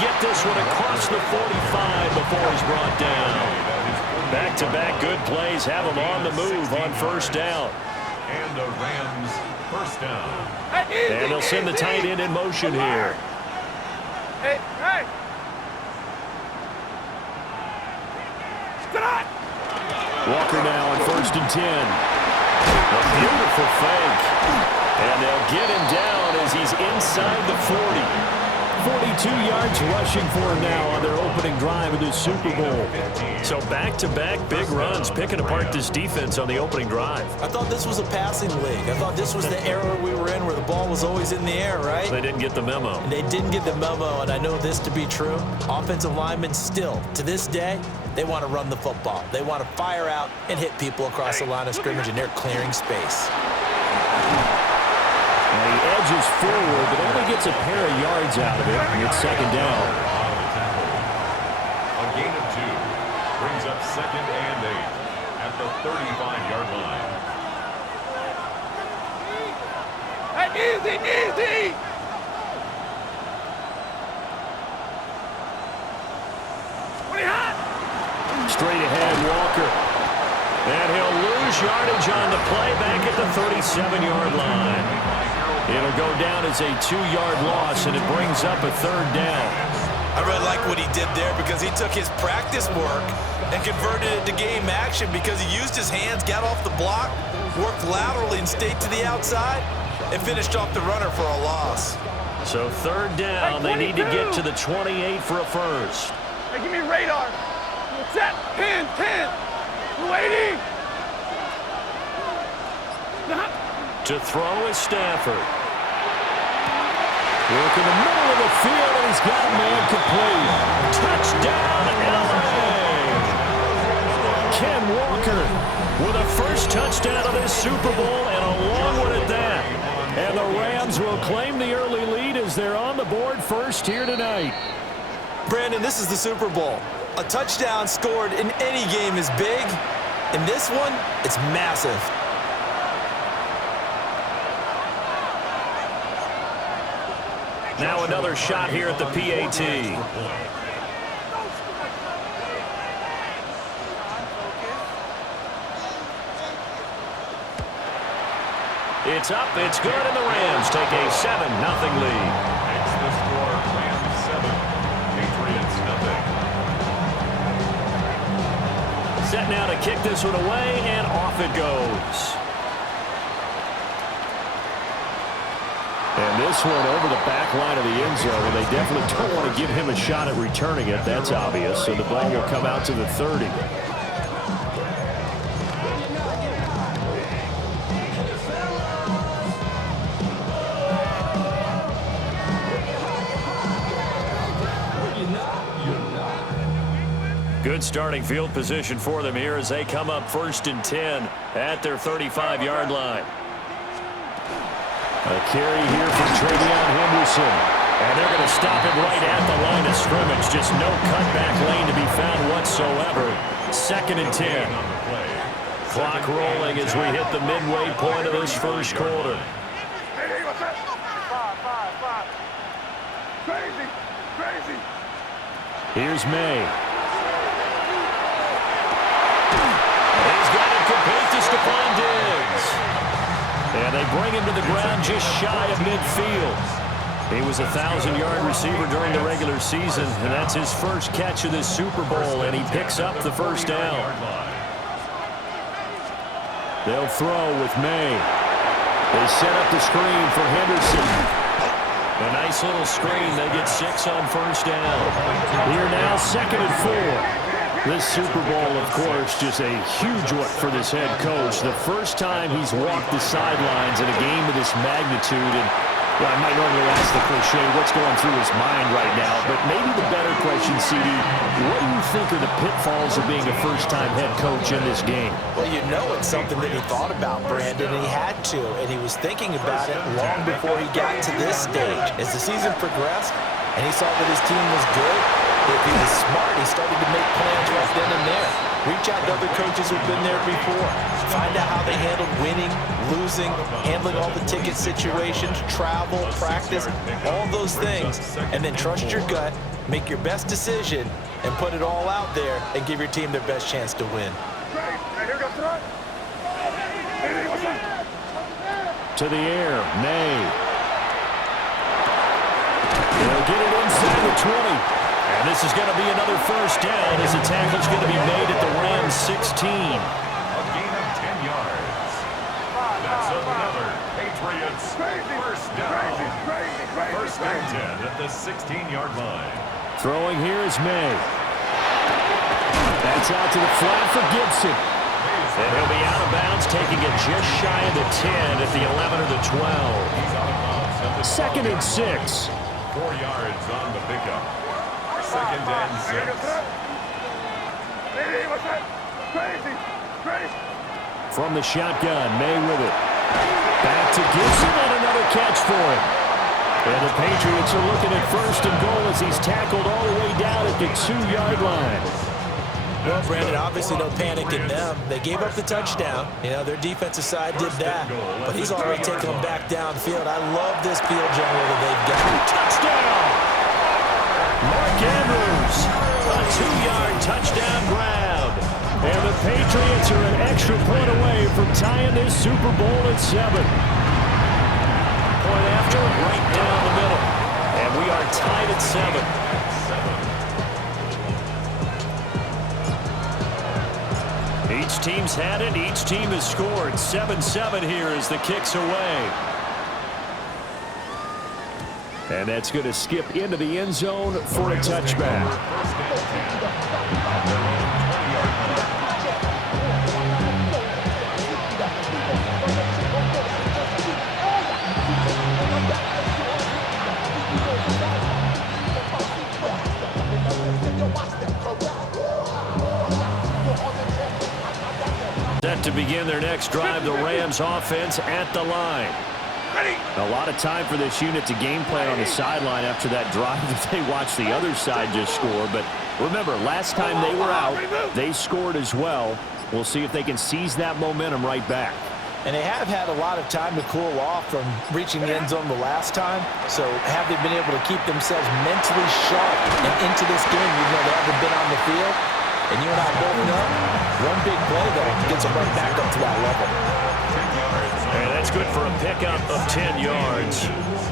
get this one across the 45 before he's brought down. Back-to-back good plays have him on the move on first down. And the Rams first down. And they'll send the tight end in motion here. Hey. Walker now on 1st and 10. A beautiful fake. And they'll get him down as he's inside the 40. 42 yards rushing for him now on their opening drive of this Super Bowl. So back-to-back big runs, picking apart this defense on the opening drive. I thought this was a passing league. I thought this was the era we were in where the ball was always in the air, right? They didn't get the memo. And they didn't get the memo, and I know this to be true. Offensive linemen still, to this day, they want to run the football. They want to fire out and hit people across the line of scrimmage, and they're clearing space. And he edges forward, but only gets a pair of yards out of it, and it's second down. A gain of 2 brings up 2nd and 8 at the 35-yard line. Easy! Straight ahead, Walker. And he'll lose yardage on the play back at the 37-yard line. It'll go down as a 2-yard loss, and it brings up a 3rd down. I really like what he did there because he took his practice work and converted it to game action because he used his hands, got off the block, worked laterally and stayed to the outside, and finished off the runner for a loss. So 3rd down, they need to get to the 28 for a first. Hey, give me radar. What's that? 10. Waiting. To throw is Stafford. Work in the middle of the field, and he's got a man complete. Touchdown, LA! Ken Walker with a first touchdown of this Super Bowl, and a long one at that. And the Rams will claim the early lead as they're on the board first here tonight. Brandon, this is the Super Bowl. A touchdown scored in any game is big. In this one, it's massive. Now another shot here at the PAT. It's up, it's good, and the Rams take a 7-0 lead. That's the score. Rams 7, Patriots nothing. Set now to kick this one away, and off it goes. And this one over the back line of the end zone, and they definitely don't want to give him a shot at returning it. That's obvious. So the ball will come out to the 30. Good starting field position for them here as they come up 1st and 10 at their 35-yard line. A carry here from Travion Henderson. And they're going to stop him right at the line of scrimmage. Just no cutback lane to be found whatsoever. 2nd and 10. Clock rolling as we hit the midway point of this first quarter. Hey, what's that? 5. Crazy. Here's May. He's got it complete to Stephon Diggs. And they bring him to the ground just shy of midfield. He was a 1,000-yard receiver during the regular season, and that's his first catch of this Super Bowl, and he picks up the first down. They'll throw with May. They set up the screen for Henderson. A nice little screen. They get 6 on first down. Here now, 2nd and 4. This Super Bowl, of course, just a huge one for this head coach. The first time he's walked the sidelines in a game of this magnitude. And well, I might normally ask the cliche, what's going through his mind right now? But maybe the better question, CD, what do you think are the pitfalls of being a first-time head coach in this game? Well, you know it's something that he thought about, Brandon, and he had to. And he was thinking about it long before he got to this stage. As the season progressed, and he saw that his team was good. If he was smart, he started to make plans right then and there. Reach out to other coaches who've been there before. Find out how they handled winning, losing, handling all the ticket situations, travel, practice, all those things. And then trust your gut, make your best decision, and put it all out there and give your team their best chance to win. To the air, May. They'll get it inside the 20. And this is going to be another first down as the tackle's going to be made at the Rams 16. A gain of 10 yards. That's another Patriots first down. First and 10 at the 16-yard line. Throwing here is May. That's out to the flat for Gibson. And he'll be out of bounds, taking it just shy of the 10 at the 11 or the 12. He's out of bounds. Second and 6. 4 yards on the pickup. Second and 6. From the shotgun, May with it. Back to Gibson and another catch for him. And the Patriots are looking at first and goal as he's tackled all the way down at the 2-yard line. Well, Brandon, obviously no panic in them. They gave up the touchdown. You know, their defensive side did that. But he's already taken them back downfield. I love this field general that they've got. Touchdown! Mark Andrews, a 2-yard touchdown grab. And the Patriots are an extra point away from tying this Super Bowl at 7. Point after, right down the middle. And we are tied at 7. Each team's had it. Each team has scored. 7-7 here as the kick's away. And that's going to skip into the end zone for a touchback. Set to begin their next drive, the Rams offense at the line. A lot of time for this unit to game plan on the sideline after that drive that they watched the other side just score. But remember, last time they were out, they scored as well. We'll see if they can seize that momentum right back. And they have had a lot of time to cool off from reaching the end zone the last time. So have they been able to keep themselves mentally sharp and into this game, even though they haven't been on the field? And you and I both know, one big play, though, gets them right back up to that level. And that's good for a pickup of 10 yards.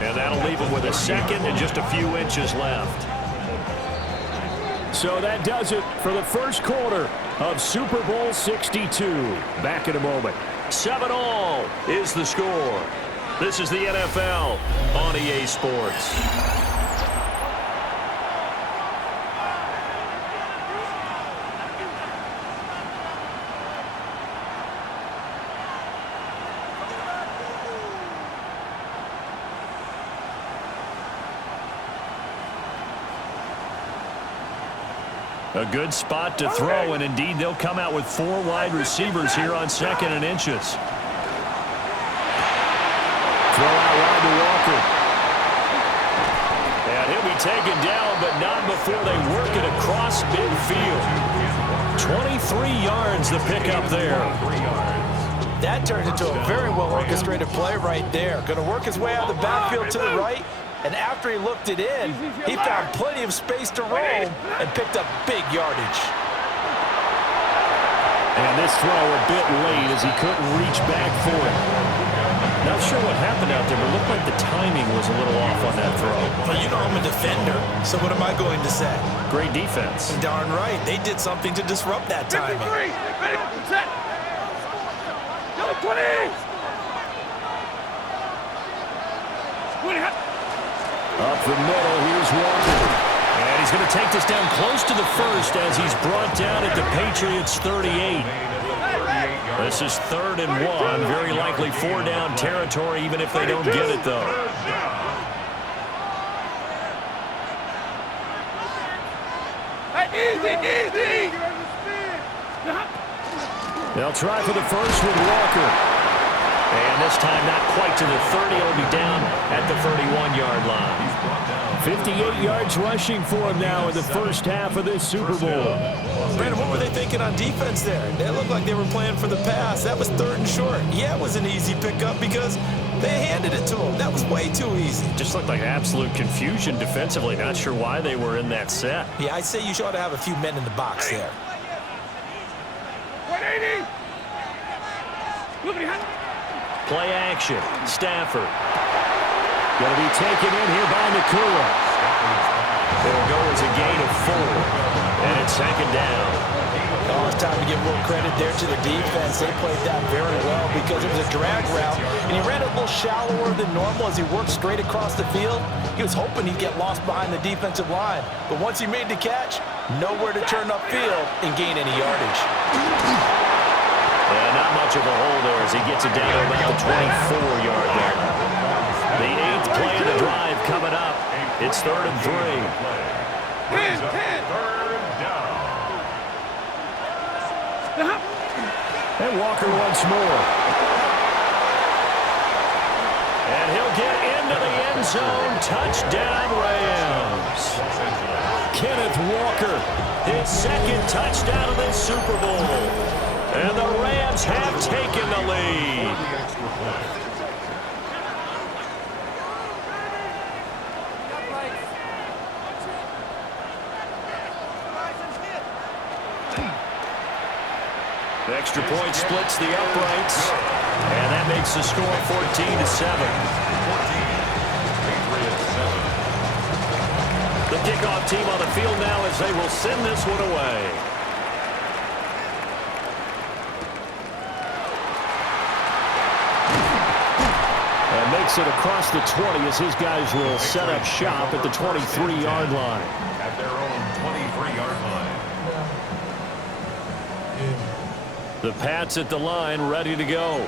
And that'll leave them with a second and just a few inches left. So that does it for the first quarter of Super Bowl 62. Back in a moment. 7-all is the score. This is the NFL on EA Sports. A good spot to throw, and indeed they'll come out with 4 wide receivers here on 2nd and inches. Throw out wide to Walker. And he'll be taken down, but not before they work it across midfield. 23 yards the pickup there. That turned into a very well-orchestrated play right there. Going to work his way out of the backfield to the right. And after he looked it in, he found plenty of space to roam and picked up big yardage. And this throw a bit late as he couldn't reach back for it. Not sure what happened out there, but it looked like the timing was a little off on that throw. Well, you know I'm a defender, so what am I going to say? Great defense. Darn right. They did something to disrupt that timing. 53, ready, set. Go 20. 20. Up the middle, here's Walker. And he's going to take this down close to the first as he's brought down at the Patriots 38. This is 3rd and 1. Very likely 4-down territory, even if they don't get it, though. Easy. They'll try for the first with Walker. And this time not quite to the 30. He'll be down at the 31-yard line. 58 yards rushing for him now in the first half of this Super Bowl. Brandon, what were they thinking on defense there? They looked like they were playing for the pass. That was 3rd and short. Yeah, it was an easy pickup because they handed it to him. That was way too easy. Just looked like absolute confusion defensively. Not sure why they were in that set. Yeah, I'd say you ought to have a few men in the box there. 180. Look behind. Play action. Stafford. Going to be taken in here by Nakua. It'll go as a gain of 4. And it's 2nd down. Oh, it's time to give a little credit there to the defense. They played that very well because it was a drag route, and he ran it a little shallower than normal as he worked straight across the field. He was hoping he'd get lost behind the defensive line, but once he made the catch, nowhere to turn upfield and gain any yardage. Not much of a hole there as he gets it down to about the 24-yard line. The 8th play of the drive coming up. It's 3rd and 3. 10. And Walker once more. And he'll get into the end zone. Touchdown, Rams. Kenneth Walker, his 2nd touchdown of this Super Bowl. And the Rams have taken the lead. The extra point splits the uprights, and that makes the score 14-7. The kickoff team on the field now as they will send this one away. And makes it across the 20 as his guys will set up shop at the 23-yard line. At their own 23-yard line. The Pats at the line ready to go.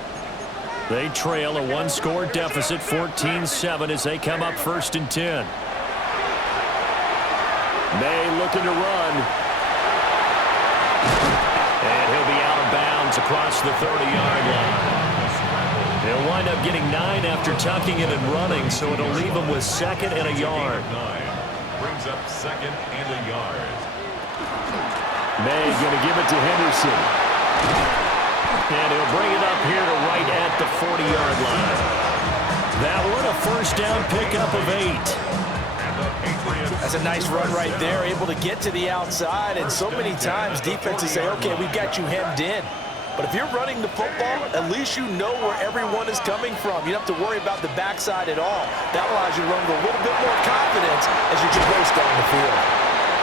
They trail a 1-score deficit, 14-7 as they come up 1st and 10. May looking to run. And he'll be out of bounds across the 30-yard line. He'll wind up getting 9 after tucking it and running, so it'll leave him with 2nd and a yard. 9 brings up 2nd and a yard. May going to give it to Henderson. And he'll bring it up here to right at the 40-yard line. That one a 1st down pickup of 8. That's a nice run right there, able to get to the outside, and so many times defenses say, okay, we've got you hemmed in. But if you're running the football, at least you know where everyone is coming from. You don't have to worry about the backside at all. That allows you to run with a little bit more confidence as you traverse down the field.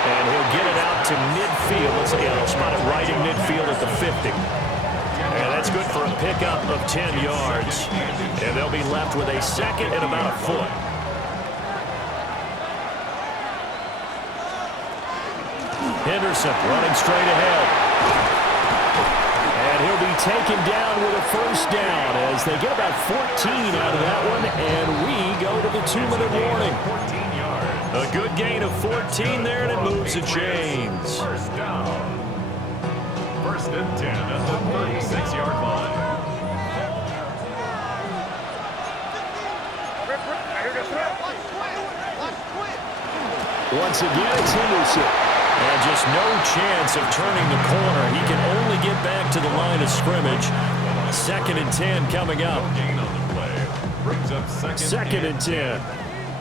And he'll get it out to midfield. Let's see, he'll spot it right in midfield at the 50. And that's good for a pickup of 10 yards. And they'll be left with a 2nd and about a foot. Henderson running straight ahead. And he'll be taken down with a 1st down as they get about 14 out of that one. And we go to the 2-minute warning. A good gain of 14 there, and it moves the chains. 1st down. 1st and 10 at the 36-yard line. Once again, it's Henderson. And just no chance of turning the corner. He can only get back to the line of scrimmage. 2nd and 10 coming up. Gain on the play. Brings up 2nd and 10.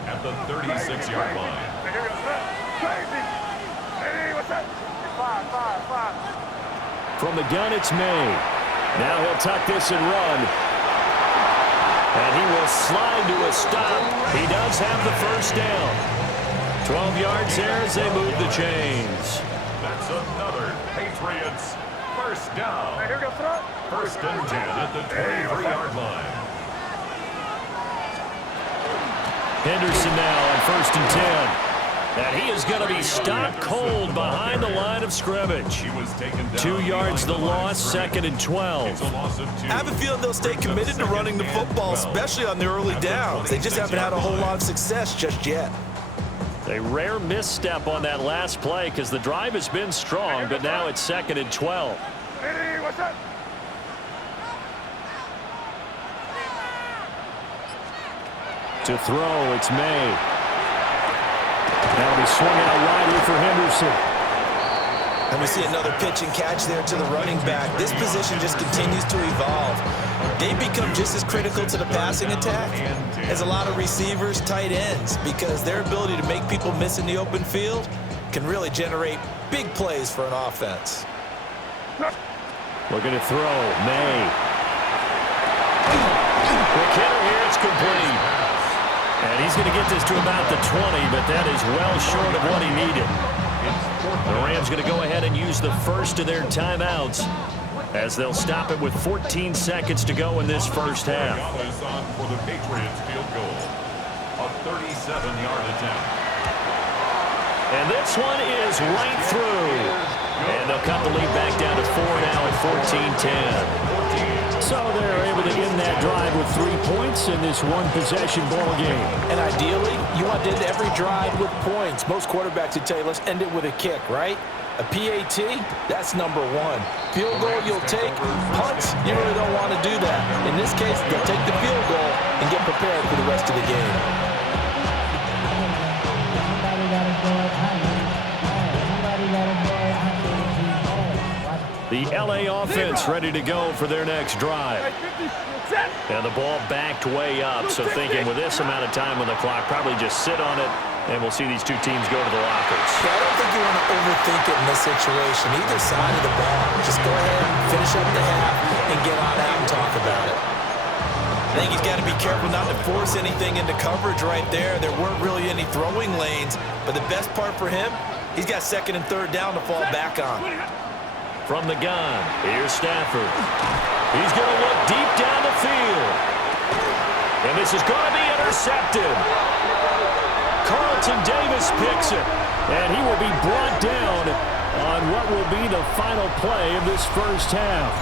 At the 36-yard line. From the gun, it's May. Now he'll tuck this and run. And he will slide to a stop. He does have the 1st down. 12 yards there as they move the chains. That's another Patriots 1st down. 1st and 10 at the 23-yard line. Henderson now on 1st and 10. And he is going to be stopped cold behind the line of scrimmage. He was taken down 2 yards the loss, 2nd and 12. It's a loss of 2. I have a feeling they'll stay committed to running the football, especially on the early downs. They just haven't had a whole lot of success just yet. A rare misstep on that last play because the drive has been strong, but now it's 2nd and 12. To throw, it's May. That'll be swung out widely for Henderson. And we see another pitch and catch there to the running back. This position just continues to evolve. They become just as critical to the passing attack as a lot of receivers, tight ends, because their ability to make people miss in the open field can really generate big plays for an offense. Looking to throw. May. Quick hitter here. It's complete. And he's going to get this to about the 20, but that is well short of what he needed. The Rams going to go ahead and use the first of their timeouts as they'll stop it with 14 seconds to go in this first half. For the Patriots field goal, a 37-yard attempt. And this one is right through. And they'll cut the lead back down to 4 now at 14-10. So they're able to end that drive with 3 points in this one-possession ball game. And ideally, you want to end every drive with points. Most quarterbacks would tell you, let's end it with a kick, right? A PAT, that's number one. Field goal you'll take. Punts, you really don't want to do that. In this case, they'll take the field goal and get prepared for the rest of the game. The LA offense ready to go for their next drive. And the ball backed way up, so thinking with this amount of time on the clock, probably just sit on it, and we'll see these two teams go to the lockers. Yeah, I don't think you want to overthink it in this situation. Either side of the ball, just go ahead and finish up the half and get on out and talk about it. I think he's got to be careful not to force anything into coverage right there. There weren't really any throwing lanes, but the best part for him, he's got second and third down to fall back on. From the gun, here's Stafford. He's going to look deep down the field. And this is going to be intercepted. Carlton Davis picks it. And he will be brought down on what will be the final play of this first half.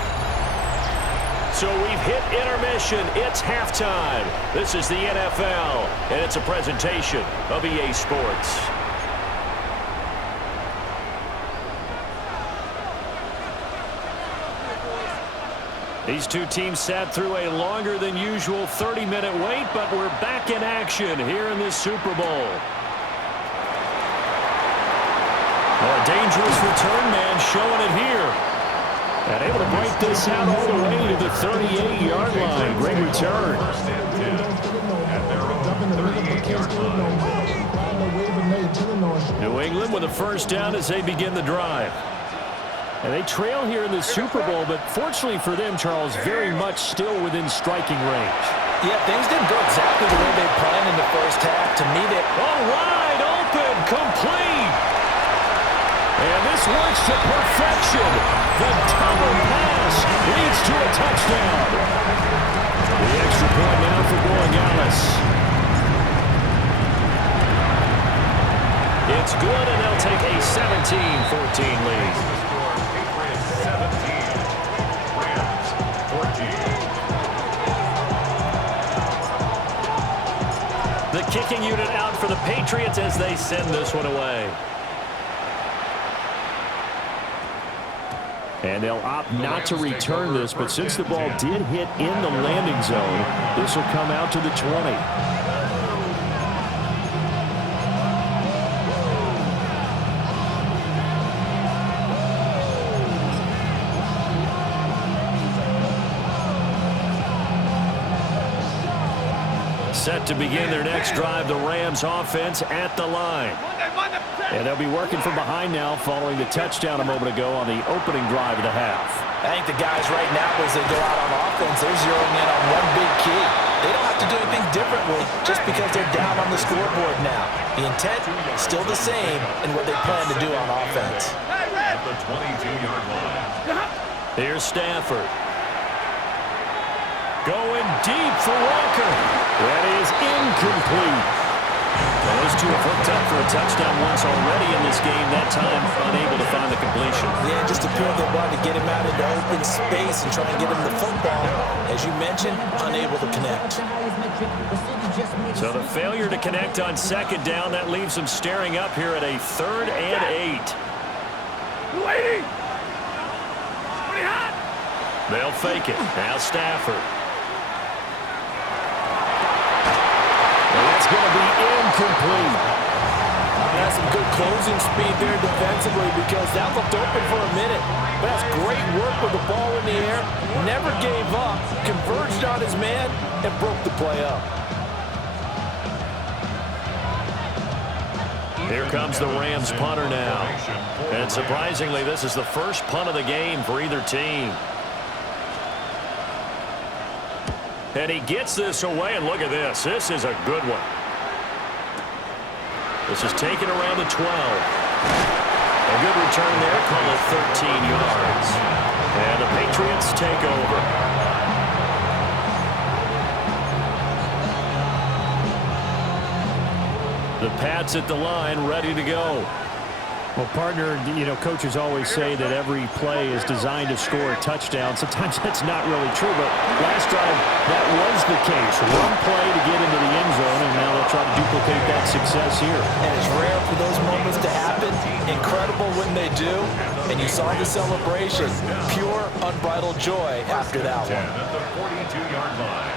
So we've hit intermission. It's halftime. This is the NFL, and it's a presentation of EA Sports. These two teams sat through a longer than usual 30-minute wait, but we're back in action here in this Super Bowl. A dangerous return man showing it here. And able to break this out all the way to the 38-yard line. Great return. New England with a first down as they begin the drive. And they trail here in the Super Bowl, but fortunately for them, Charles, very much still within striking range. Yeah, things didn't go exactly the way they planned in the first half. To me, they... Oh, wide open, complete. And this works to perfection. The double pass leads to a touchdown. The extra point now for Borregales. It's good, and they'll take a 17-14 lead. The kicking unit out for the Patriots as they send this one away. And they'll opt not to return this, but since the ball did hit in the landing zone, this will come out to the 20. Set to begin their next drive, the Rams offense at the line. And they'll be working from behind now following the touchdown a moment ago on the opening drive of the half. I think the guys right now, as they go out on offense, they're zeroing in on one big key. They don't have to do anything differently just because they're down on the scoreboard now. The intent still the same in what they plan to do on offense. At the 22-yard line. Here's Stafford. Going deep for Walker. That is incomplete. Well, those two have hooked up for a touchdown once already in this game. That time, unable to find the completion. Yeah, just appeared they wanted to get him out into open space and try and get him the football. As you mentioned, unable to connect. So the failure to connect on second down, that leaves them staring up here at a 3rd and 8. Lady! They'll fake it. Now Stafford. It's going to be incomplete. That's some good closing speed there defensively because that looked open for a minute. But that's great work with the ball in the air. Never gave up, converged on his man, and broke the play up. Here comes the Rams punter now. And surprisingly, this is the first punt of the game for either team. And he gets this away, and look at this. This is a good one. This is taken around the 12. A good return there, call it 13 yards. And the Patriots take over. The Pats at the line, ready to go. Well, partner, coaches always say that every play is designed to score a touchdown. Sometimes that's not really true, but last drive, that was the case. One play to get into the end zone, and now they'll try to duplicate that success here. And it's rare for those moments to happen. Incredible when they do. And you saw the celebration. Pure, unbridled joy after that one. At the 42-yard line.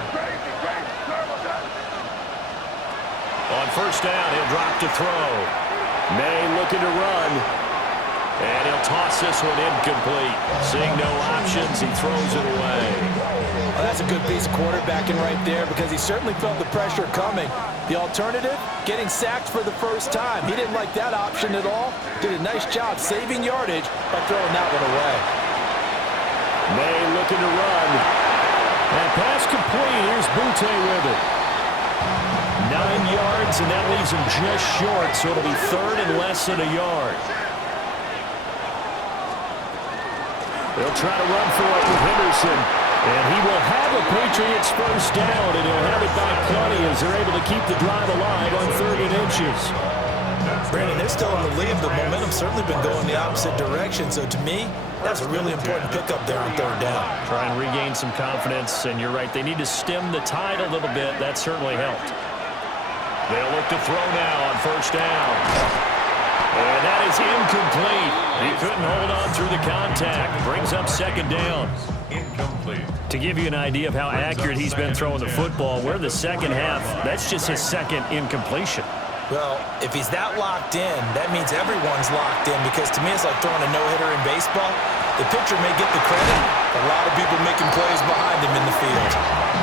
On first down, he'll drop to throw. May looking to run. And he'll toss this one incomplete. Seeing no options, he throws it away. Well, that's a good piece of quarterbacking right there because he certainly felt the pressure coming. The alternative, getting sacked for the first time. He didn't like that option at all. Did a nice job saving yardage by throwing that one away. May looking to run. And pass complete. Here's Butte with it. 9 yards, and that leaves him just short, so it'll be third and less than a yard. They'll try to run for it with Henderson, and he will have a Patriots first down, and he'll have it by plenty as they're able to keep the drive alive on 3rd and inches. Brandon, they're still in the lead, but momentum's certainly been going the opposite direction, so to me, that's a really important pickup there on 3rd down. Try and regain some confidence, and you're right, they need to stem the tide a little bit. That certainly helped. They'll look to throw now on first down. And that is incomplete. He couldn't hold on through the contact. Brings up 2nd down. Incomplete. To give you an idea of how accurate he's been throwing the football, we're in the second half. That's just his 2nd incompletion. Well, if he's that locked in, that means everyone's locked in because to me it's like throwing a no-hitter in baseball. The pitcher may get the credit. A lot of people making plays behind him in the field.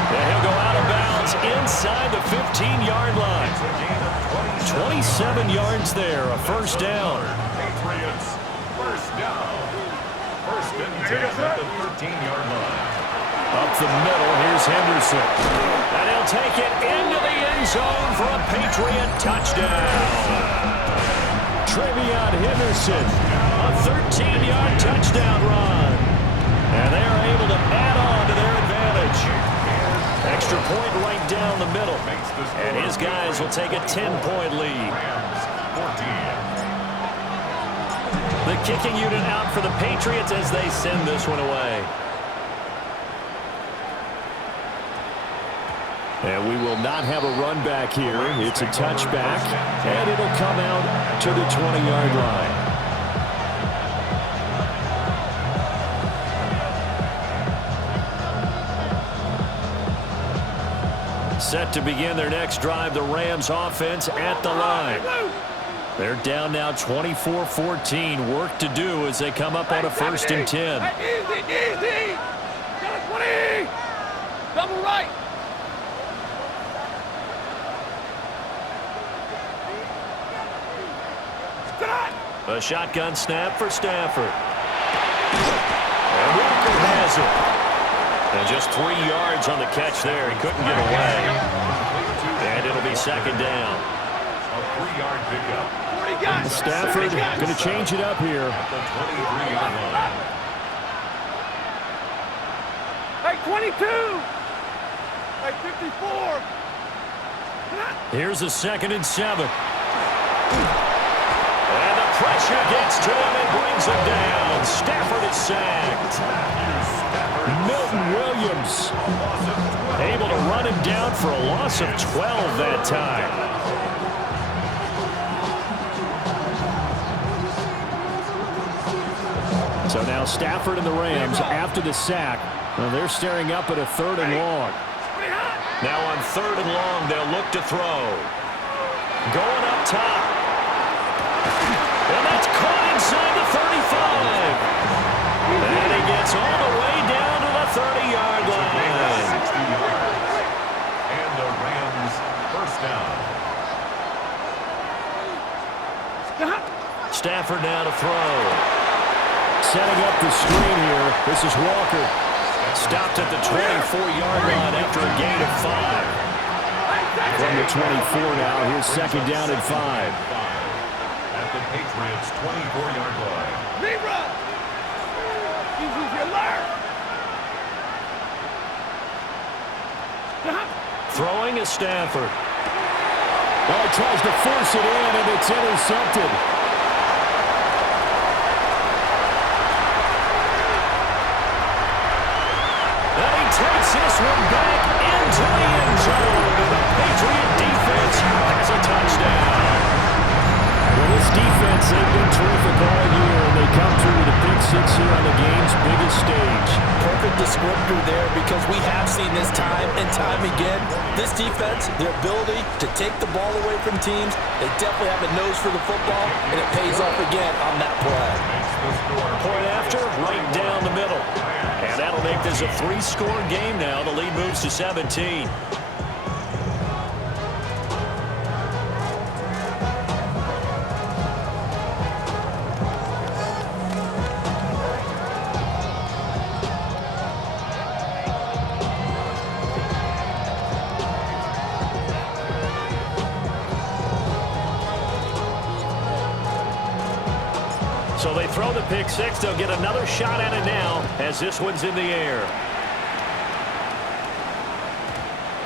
And he'll go out of bounds inside the 15-yard line. 27 yards there, a first down. Patriots, first down. 1st and 10 at the 13-yard line. Up the middle, here's Henderson. And he'll take it into the end zone for a Patriot touchdown. Trevion Henderson, a 13-yard touchdown run. And they are able to add on to their advantage. Extra point right down the middle. And his guys will take a 10-point lead. Rams, 14. The kicking unit out for the Patriots as they send this one away. And we will not have a run back here. It's a touchback, and it'll come out to the 20-yard line. Set to begin their next drive, the Rams offense at the line. They're down now 24-14. Work to do as they come up on a 1st and 10. Easy. Got a 20. Double right. A shotgun snap for Stafford. And Walker has it. And just 3 yards on the catch there. He couldn't get away. And it'll be 2nd down. A 3-yard pickup. Stafford going to change it up here. At the 23-yard line. Hey, 22. Hey, 54. Here's a 2nd and 7. And the pressure gets to him and brings him down. Stafford is sacked. Milton Williams able to run him down for a loss of 12 that time. So now Stafford and the Rams, after the sack, they're staring up at a 3rd and long. Now on 3rd and long, they'll look to throw. Going up top. down. Stafford now to throw. Setting up the screen here. This is Walker. Stopped at the 24-yard line after a gain of 5. From the 24 now, here's second down and 5. At the Patriots' 24-yard line. Libra! Easy your learn! Throwing is Stafford. Well, he tries to force it in, and it's intercepted. And he takes this one back into the end zone, and the Patriot defense has a touchdown. Well, this defense, they've been terrific all year, and they come through with a big 6 here on the game's biggest stage. Perfect descriptor there, because we have seen this time and time again. This defense, their ability to take the ball away from teams, they definitely have a nose for the football, and it pays off again on that play. Point after, right down the middle. And that'll make this a 3-score game now. The lead moves to 17. So they throw the pick six. They'll get another shot at it now as this one's in the air.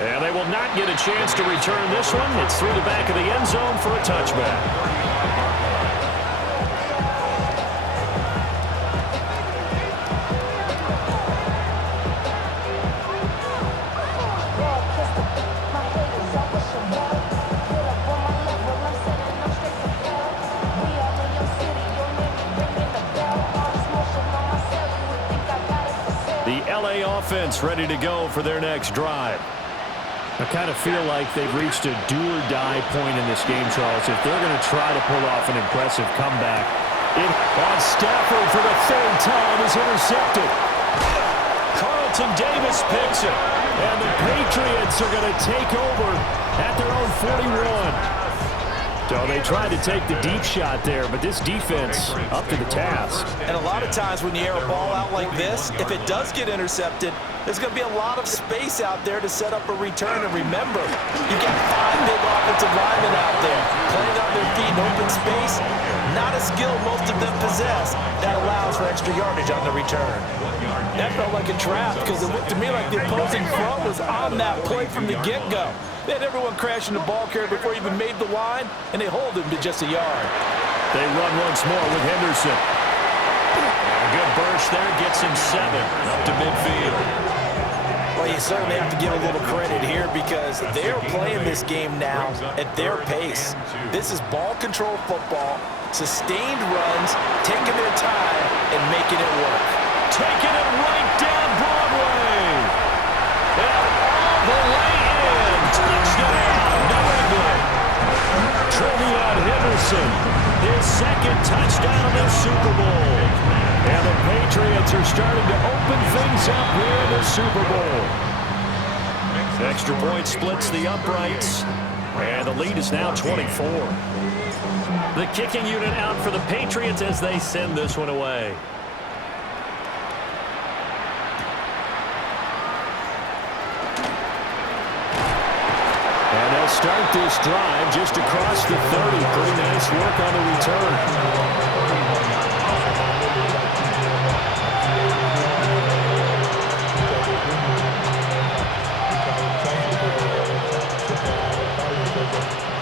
And they will not get a chance to return this one. It's through the back of the end zone for a touchback. Offense ready to go for their next drive. I kind of feel like they've reached a do-or-die point in this game, Charles. If they're going to try to pull off an impressive comeback, on Stafford for the third time is intercepted. Carlton Davis picks it, and the Patriots are going to take over at their own 41. So they tried to take the deep shot there, but this defense up to the task. And a lot of times when you air a ball out like this, if it does get intercepted, there's going to be a lot of space out there to set up a return. And remember, you've got 5 big offensive linemen out there playing on their feet in open space. Not a skill most of them possess that allows for extra yardage on the return. That felt like a trap because it looked to me like the opposing front was on that play from the get-go. They had everyone crashing the ball carrier before he even made the line, and they hold him to just a yard. They run once more with Henderson. A good burst there, gets him 7 up to midfield. Well, you certainly have to give a little credit here because they're playing this game now at their pace. This is ball control football, sustained runs, taking their time, and making it work. Taking it right down Broadway. And all the way in. Touchdown, New England. Trevion Henderson, his second touchdown of the Super Bowl. And the Patriots are starting to open things up here in the Super Bowl. Extra point splits the uprights. And the lead is now 24. The kicking unit out for the Patriots as they send this one away. Start this drive just across the 30. Pretty nice work on the return.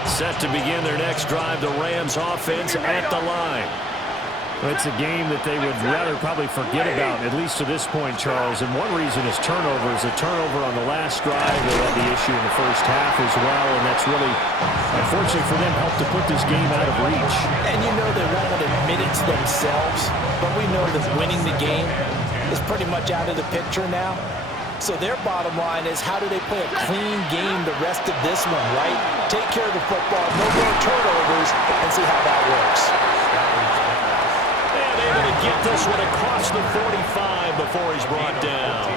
Set to begin their next drive, the Rams offense at the line. It's a game that they would rather probably forget about, at least to this point, Charles. And one reason is turnovers. A turnover on the last drive. They had the issue in the first half as well, and that's really, unfortunately for them, helped to put this game out of reach. And you know they won't admit it to themselves, but we know that winning the game is pretty much out of the picture now. So their bottom line is, how do they play a clean game the rest of this one, right? Take care of the football, no more turnovers, and see how that works. Able to get this one across the 45 before he's brought down.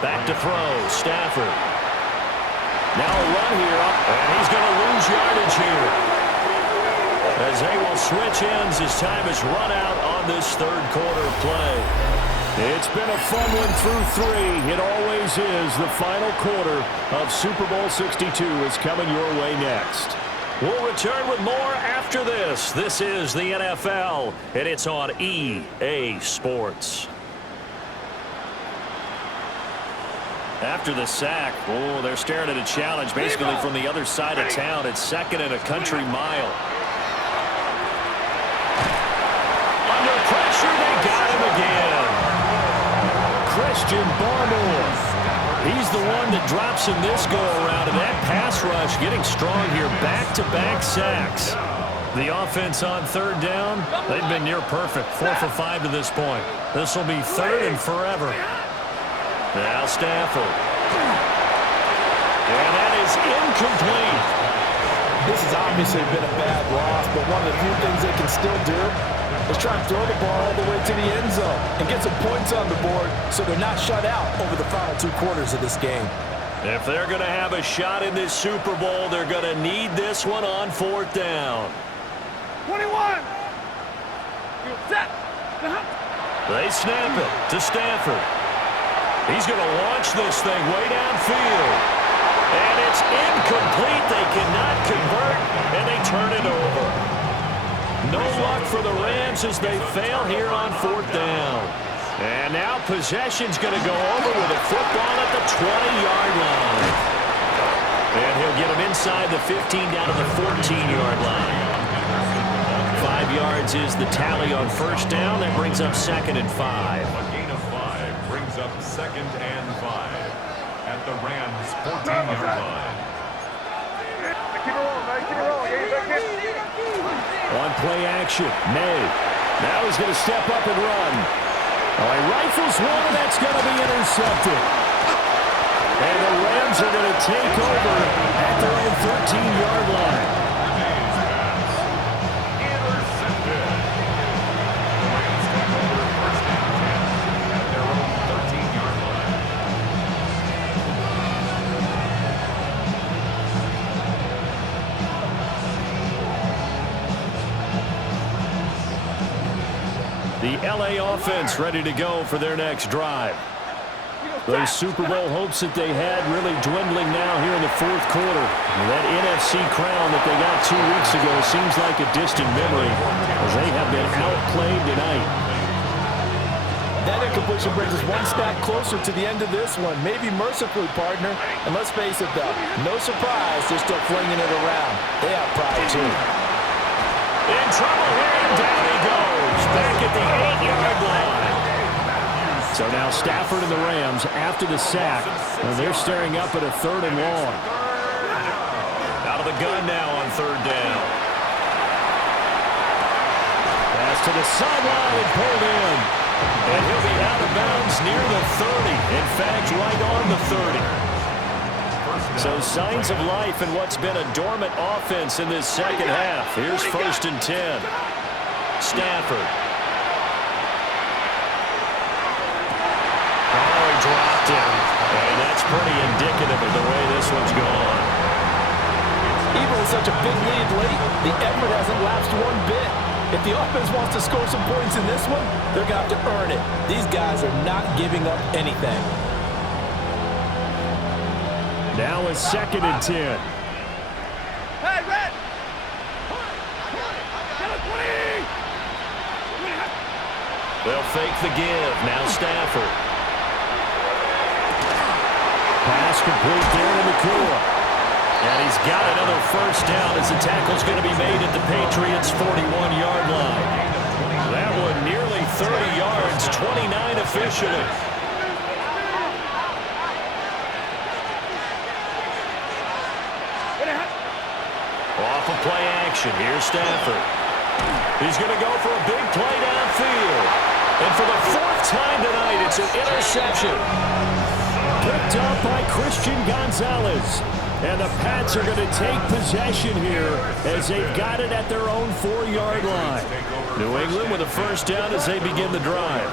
Back to throw, Stafford. Now a run here up, and he's going to lose yardage here. As they will switch ends as time is run out on this third quarter play. It's been a fun one through 3. It always is. The final quarter of Super Bowl 62 is coming your way next. We'll return with more after this. This is the NFL, and it's on EA Sports. After the sack, they're staring at a challenge basically from the other side of town. It's second and a country mile. Under pressure, they got him again. Christian Barmore. He's the one that drops in this go-around, and that pass rush getting strong here. Back-to-back sacks. The offense on third down, they've been near perfect. 4 for 5 to this point. This will be third and forever. Now Stafford. And that is incomplete. This has obviously been a bad loss, but one of the few things they can still do is try and throw the ball all the way to the end zone and get some points on the board so they're not shut out over the final 2 quarters of this game. If they're going to have a shot in this Super Bowl, they're going to need this one on 4th down. 21. They snap it to Stafford. He's going to launch this thing way downfield. And it's incomplete. They cannot convert, and they turn it over. No luck for the Rams as they fail here on 4th down. And now possession's going to go over with a football at the 20-yard line. And he'll get him inside the 15 down to the 14-yard line. 5 yards is the tally on 1st down. That brings up 2nd and 5. A gain of 5 brings up 2nd and 5 at the Rams' 14-yard line. Keep it rolling, man. Keep it rolling. On play action, May. Now he's going to step up and run. Oh, he rifles one, and that's going to be intercepted. And the Rams are going to take over at their own 13-yard line. Intercepted. The Rams take over 1st and 10 at their own 13-yard line. The LA offense ready to go for their next drive. Those Super Bowl hopes that they had really dwindling now here in the 4th quarter. That NFC crown that they got 2 weeks ago seems like a distant memory as they have been outplayed tonight. That incompletion brings us one step closer to the end of this one. Maybe mercifully, partner. And let's face it, though, no surprise they're still flinging it around. They have pride, too. In trouble here, and down he goes. Back at the 8-yard line. So now Stafford and the Rams, after the sack, and they're staring up at a 3rd and long. Out of the gun now on 3rd down. Pass to the sideline and pulled in. And he'll be out of bounds near the 30. In fact, right on the 30. So signs of life in what's been a dormant offense in this second half. Here's 1st and 10. Stafford. Oh, he dropped him. And that's pretty indicative of the way this one's gone. Even with such a big lead late, the effort hasn't lapsed one bit. If the offense wants to score some points in this one, they're going to have to earn it. These guys are not giving up anything. Now it's 2nd and 10. Hey, Red! They'll fake the give. Now Stafford. Pass complete there to McCoy. And he's got another 1st down as the tackle's going to be made at the Patriots' 41-yard line. That one nearly 30 yards, 29 officially. Off of play action, here's Stafford. He's going to go for a big play downfield. And for the 4th time tonight, it's an interception. Picked up by Christian Gonzalez. And the Pats are going to take possession here as they've got it at their own 4-yard line. New England with a 1st down as they begin the drive.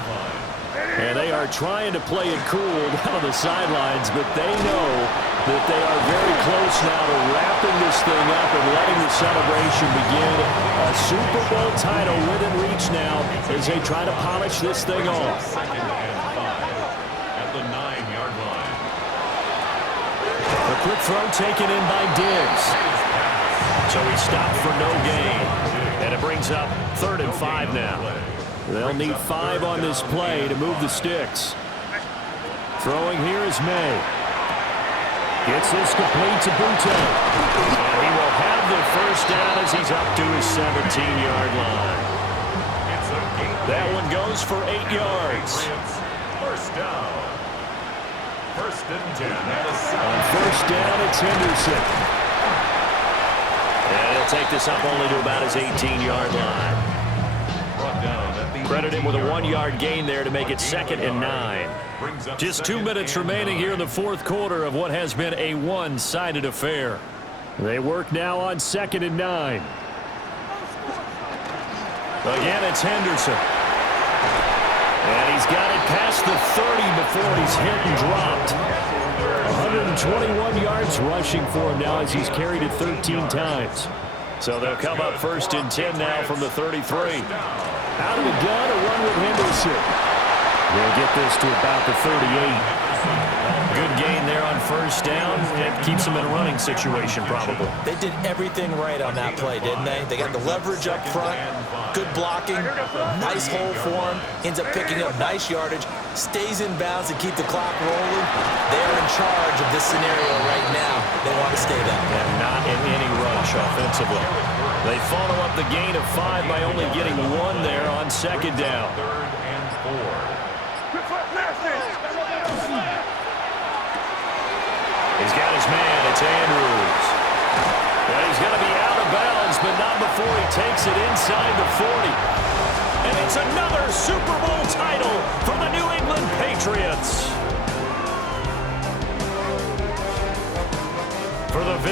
And they are trying to play it cool down on the sidelines, but they know that they are very close now to wrapping this thing up and letting the celebration begin. A Super Bowl title within reach now as they try to polish this thing off. Second and 5 at the 9-yard line. A quick throw taken in by Diggs. So he stopped for no gain. And it brings up 3rd and 5 now. They'll need 5 on this play to move the sticks. Throwing here is May. Gets this complete to Butte. And he will have the first down as he's up to his 17-yard line. That one goes for 8 yards. First down. 1st and 10 at the 7. On first down, it's Henderson. And he'll take this up only to about his 18-yard line. Credit him with a 1-yard gain there to make it 2nd and 9. Just 2 minutes remaining here in the 4th quarter of what has been a one-sided affair. They work now on 2nd and 9. Again, it's Henderson. And he's got it past the 30 before he's hit and dropped. 121 yards rushing for him now as he's carried it 13 times. So they'll come up 1st and 10 now from the 33. Out of the gun, a run with Henderson. They'll get this to about the 38. Good gain there on first down. It keeps them in a running situation, probably. They did everything right on that play, didn't they? They got the leverage up front, good blocking, nice hole for him, ends up picking up nice yardage, stays in bounds to keep the clock rolling. They're in charge of this scenario right now. They want to stay that way. And not in any rush offensively. They follow up the gain of 5 by only getting 1 there on 2nd down. 3rd and 4. He's got his man. It's Andrews. And he's going to be out of bounds, but not before he takes it inside the 40. And it's another Super Bowl title for the New England Patriots.